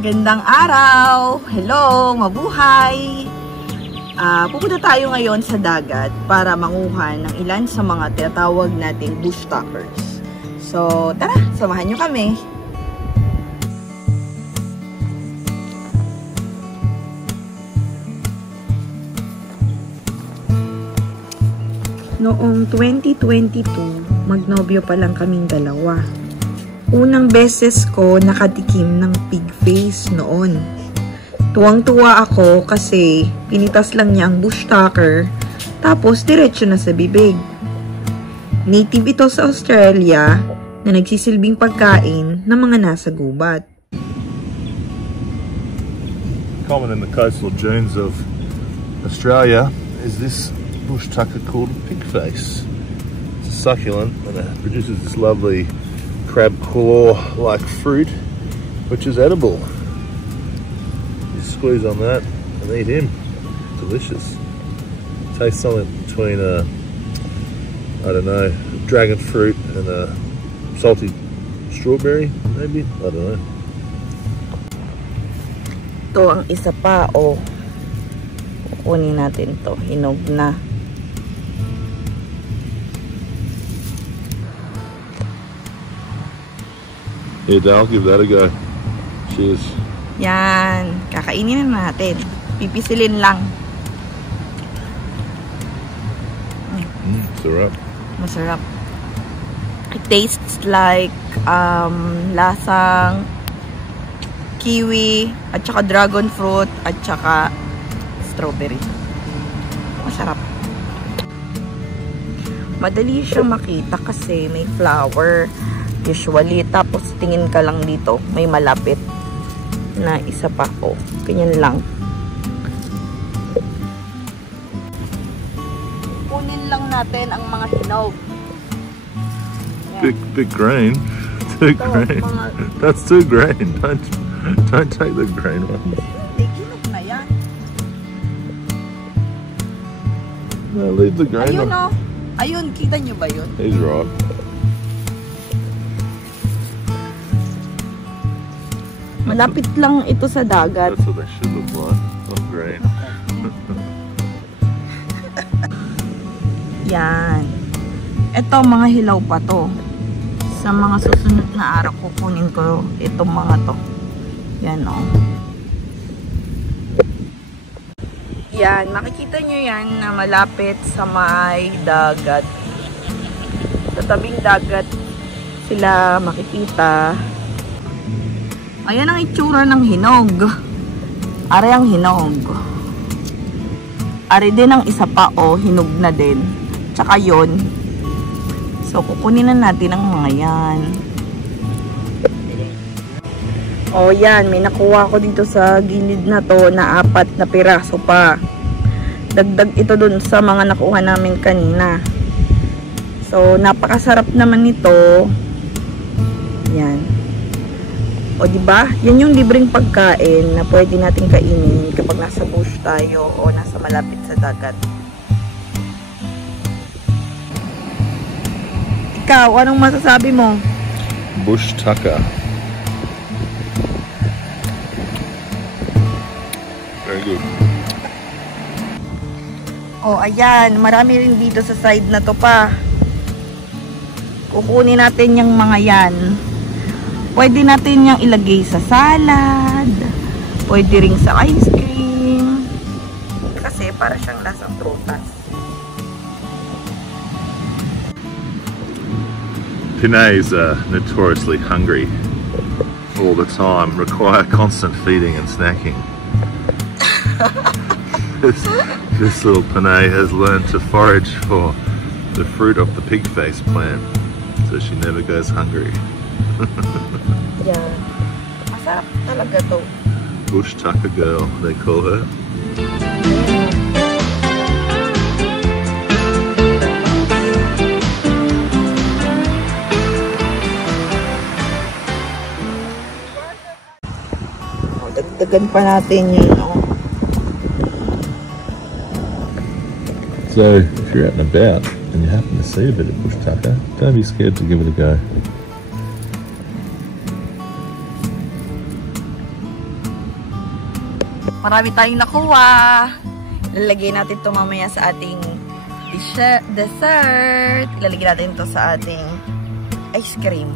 Magandang araw! Hello! Mabuhay! Pupunta tayo ngayon sa dagat para manguha ng ilan sa mga tinatawag nating bush tuckers. So, tara! Samahan nyo kami! Noong 2022, magnobyo pa lang kaming dalawa. Unang beses ko nakatikim ng pig face noon. Tuwang-tuwa ako kasi pinitas lang niya ang bush tucker, tapos diretso na sa bibig. Native ito sa Australia na nagsisilbing pagkain ng mga nasa gubat. Common in the coastal dunes of Australia is this bush tucker called pig face. It's a succulent and it produces this lovely crab claw-like fruit, which is edible. You squeeze on that and eat him. Delicious. Tastes something between I don't know, dragon fruit and a salty strawberry, maybe? I don't know. Ito ang isa pa, kukunin natin to, hinog na. Here, Dal, give that a go. Cheers. Yan, kakainin na natin. Pipisilin lang. Sarap. Masarap. It tastes like lasang kiwi at saka dragon fruit at saka strawberry. Masarap. Madali siyang makita kasi may flower usually, tapos tingin ka lang dito, may malapit na isa pa, ganyan lang. Kunin lang natin ang mga hinog. Big grain. Too green. That's too green. Don't take the green ones. Hinog na yan. No, leave the green Ayun one. Ayun, kita nyo ba yun? He's right. Malapit lang ito sa dagat. That's what they should look like. Not green. Yan. Ito, mga hilaw pa to. Sa mga susunod na araw, kukunin ko itong mga to. Yan, Yan, makikita nyo yan na malapit sa may dagat. Sa tabing dagat sila makikita. Ayan ang itsura ng hinog. Ari ang hinog. Ari din ang isa pa, hinog na din. Tsaka yun. So, kukunin na natin ang mga yan. Yan. May nakuha ko dito sa gilid na to na 4 na piraso pa. Dagdag ito dun sa mga nakuha namin kanina. So, napakasarap naman nito. Yan. Diba? Yan yung libreng pagkain na pwede natin kainin kapag nasa bush tayo o nasa malapit sa dagat. Ikaw, anong masasabi mo? Bush tucker. Very good. Ayan. Marami rin dito sa side na to pa. Kukunin natin yung mga yan. Pwede natin yung ilagay sa salad. Pwede rin sa ice cream. Kasi para siyang lasang prutas. Pinays are notoriously hungry all the time, require constant feeding and snacking. This little Pinay has learned to forage for the fruit of the pig face plant, so she never goes hungry. Yeah. Masarap talaga to. Bush tucker girl, they call her. Dagdagan pa natin yun, So, if you're out and about and you happen to see a bit of bush tucker, don't be scared to give it a go. Marami tayong nakuha. Ilalagay natin ito mamaya sa ating dessert. Ilalagay natin ito sa ating ice cream.